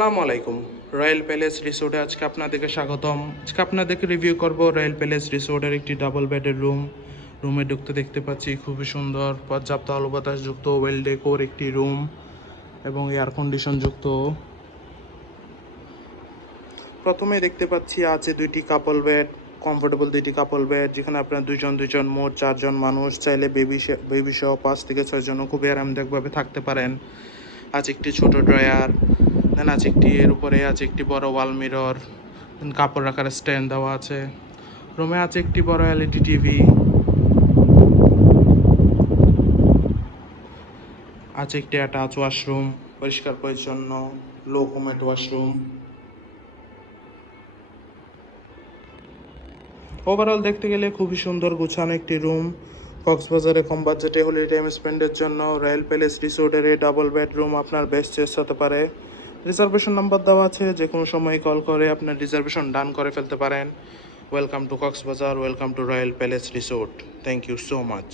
আসসালামু আলাইকুম। Royal palace রিসোর্টে আজকে আপনাদেরকে স্বাগতম। আজকে আপনাদেরকে রিভিউ করব রয়্যাল প্যালেস রিসোর্টের একটি ডাবল বেডের রুম রুমে ঢুকতে দেখতে পাচ্ছি খুবই সুন্দর, পর্যাপ্ত আলো বাতাস যুক্ত ওয়েল ডেকোর একটি রুম এবং এয়ার কন্ডিশন যুক্ত। প্রথমে দেখতে পাচ্ছি আছে দুইটি কাপল বেড কমফোর্টেবল দুইটি কাপল বেড যেখানে আপনার দুইজন দুইজন মোট চারজন মানুষ, চাইলে বেবি বেবি সহ পাঁচ থেকে ছয়জনও খুবই আরামদায়কভাবে থাকতে পারেন। আছে একটি ছোট ড্রয়ার দেন আছে একটি, এর উপরে আছে একটি বড় ওয়াল মিরর কাপড় রাখার স্ট্যান্ড দেওয়া আছে। রুমে আছে একটি বড় এলইডি টিভি আছে একটি অ্যাটাচ ওয়াশরুম পরিষ্কার পরিচ্ছন্ন লো কমেট ওয়াশরুম ওভারঅল দেখতে গেলে খুবই সুন্দর গুছানো একটি রুম কক্সবাজারে কম বাজেটে হলিডে টাইম স্পেন্ডের জন্য রয়্যাল প্যালেস রিসোর্টের এই ডাবল বেডরুম আপনার বেস্ট চয়েস হতে পারে। রিজার্ভেশন নাম্বার দেওয়া আছে, যে কোনো সময় কল করে, আপনার রিজার্ভেশন ডান করে ফেলতে পারেন। Welcome to Cox's Bazar welcome to royal palace resort thank you so much